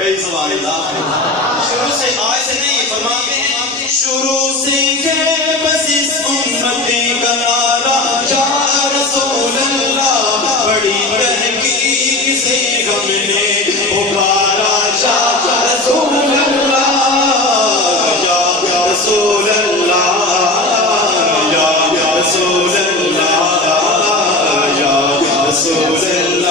سبحان اللہ. شروع سے آج سے نہیں فرماتے ہیں شروع سے کہ بس اس امت کا نعرہ یا رسول اللہ بڑی تحقیق سے ہم نے پکارا یا رسول اللہ یا رسول اللہ یا رسول اللہ یا رسول اللہ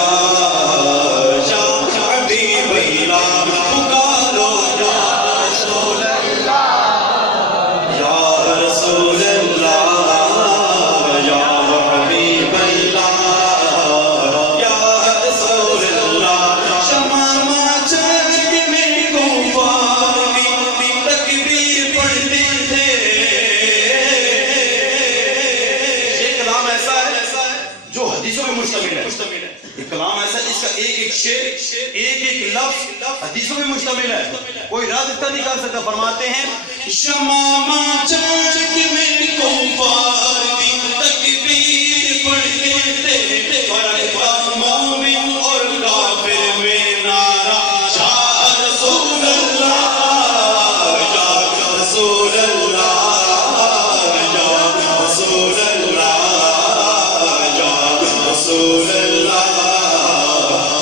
حدیثوں میں مشتمل ہے. کوئی راستہ نہیں کر سکتا. فرماتے ہیں شمامہ چاچک میں کفار تکبیر پڑھتے تھے اور مومن اور کافر میں نعرہ یا رسول اللہ یا رسول اللہ یا رسول اللہ یا رسول اللہ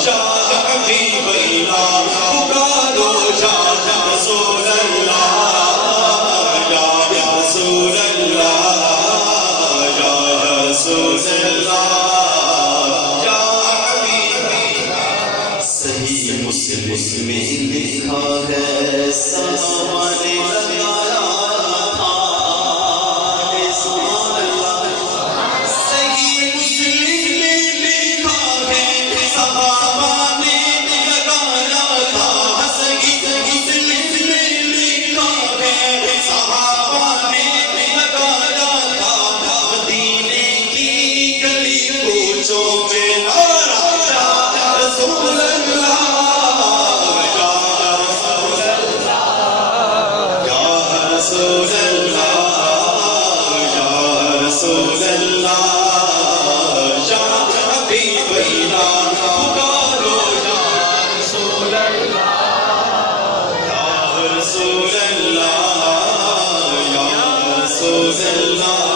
یا حبیب اللہ پکارو یا رسول اللہ یا رسول اللہ یا رسول اللہ یا حبیب اللہ. صحیح مسلم میں لکھا ہے سامنے لگایا تھا. صحیح مسلم میں لکھا ہے صحابہ نے لگایا تھا. صحیح مسلم میں لکھا ہے صحابہ نے لگایا تھا. مدینے کی گلی کوچوں میں نعرہ یا رسول اللہ یا رسول اللہ یا رسول اللہ یا رسول اللہ یا حبیب اللہ پکارو یا رسول اللہ یا رسول اللہ یا رسول اللہ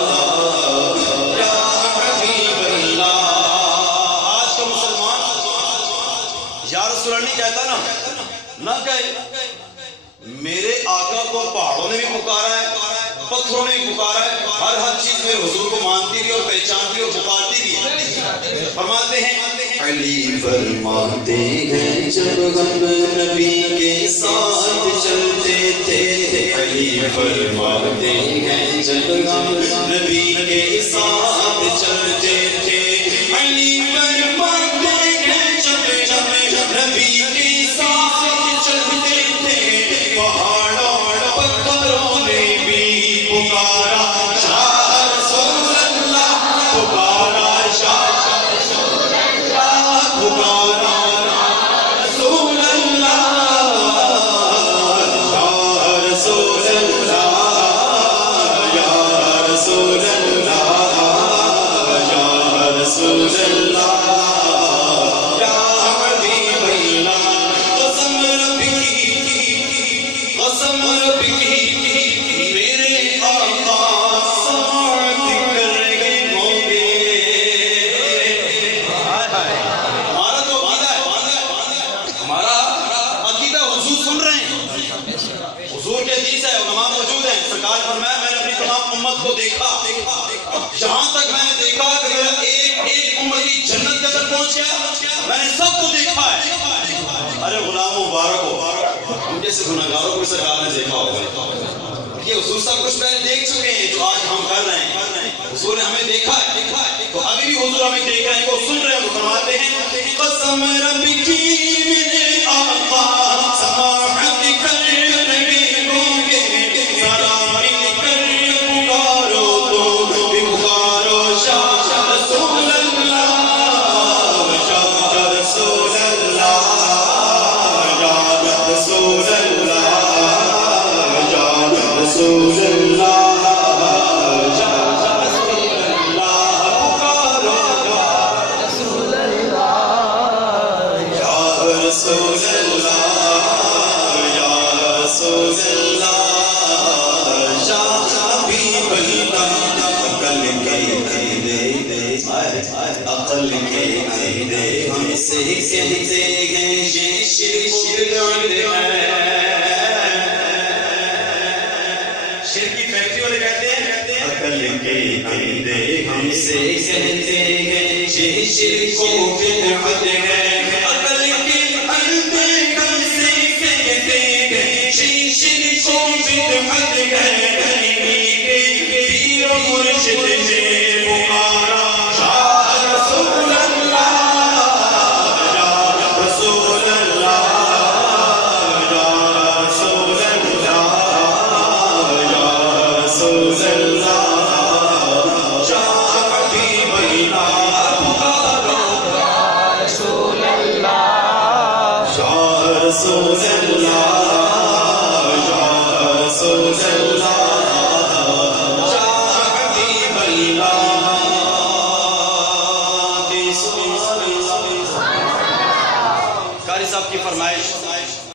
یا حبیب اللہ. آج کا مسلمان یا رسول اللہ نہیں کہتا نا. نہ کہے. میرے آقا کو پہاڑوں نے بھی پکارا ہے, پتھروں نے بھی پکارا ہے. ہر چیز میں حضور کو مانتی بھی اور پہچانتی اور پکارتی بھی ہے. فرماتے ہیں علی فرماتے ہیں جب ہم نبی کے ساتھ چلتے تھے. علی فرماتے ہیں جب ہم نبی کے ساتھ چلتے تھے. علی فرماتے ہیں جب ہم نبی کے ساتھ چلتے تھے. پہاڑوں پتھروں نے بھی پکارا یا رسول اللہ پکارا یا رسول اللہ پکارا رسول اللہ یا رسول اللہ یا رسول اللہ یا رسول اللہ یا حبیب اللہ. قسم رب کی میرے آقا سماعت کر رہے ہوں گے. ہمارا تو عقیدہ ہے, ہمارا عقیدہ حضور سن رہے ہیں. حضور کے حدیث ہے, علماء موجود ہیں. سرکار فرمایا میں نے اپنی تمام امت کو دیکھا. جہاں تک میں نے دیکھا کہ میرا ایک امتی جنت کے اندر پہنچ گیا, میں نے سب کو دیکھا ہے. ارے غلام مبارک ہو, ہم جیسے گناہگاروں کو سرکار نے دیکھا ہوگا. یہ حضور سب کچھ پہلے دیکھ چکے ہیں جو آج ہم کر رہے ہیں. حضور نے ہمیں دیکھا ہے, تو ابھی بھی حضور ہمیں دیکھ رہے ہیں, وہ سن رہے ہیں. وہ فرماتے ہیں قسم رب کی میرے آقا سماعت کر رہے ہوں گے. ذرا مل کر پکارو تو پکارو یا رسول اللہ یا رسول اللہ یا رسول اللہ یا رسول اللہ یا رسول اللہ پکارو یا رسول رسول اللہ شاہ حبیب اللہ عقل کے دے عقل کے دے ہم سے کہتے ہیں یہ شرک بدعت ہے شرک کی فیکٹری والے کہتے ہیں عقل کے دے ہم سے کہتے ہیں یہ شرک بدعت ہے عقل کے دے ہم سے کہتے ہیں یہ شرک بدعت ہے پیر و مرشد نے پکارا یا رسول اللہ یا رسول اللہ یا رسول اللہ یا رسول اللہ یا حبیب اللہ پکارا یا رسول اللہ یا رسول اللہ یا رسول اللہ قاری صاحب کی فرمائش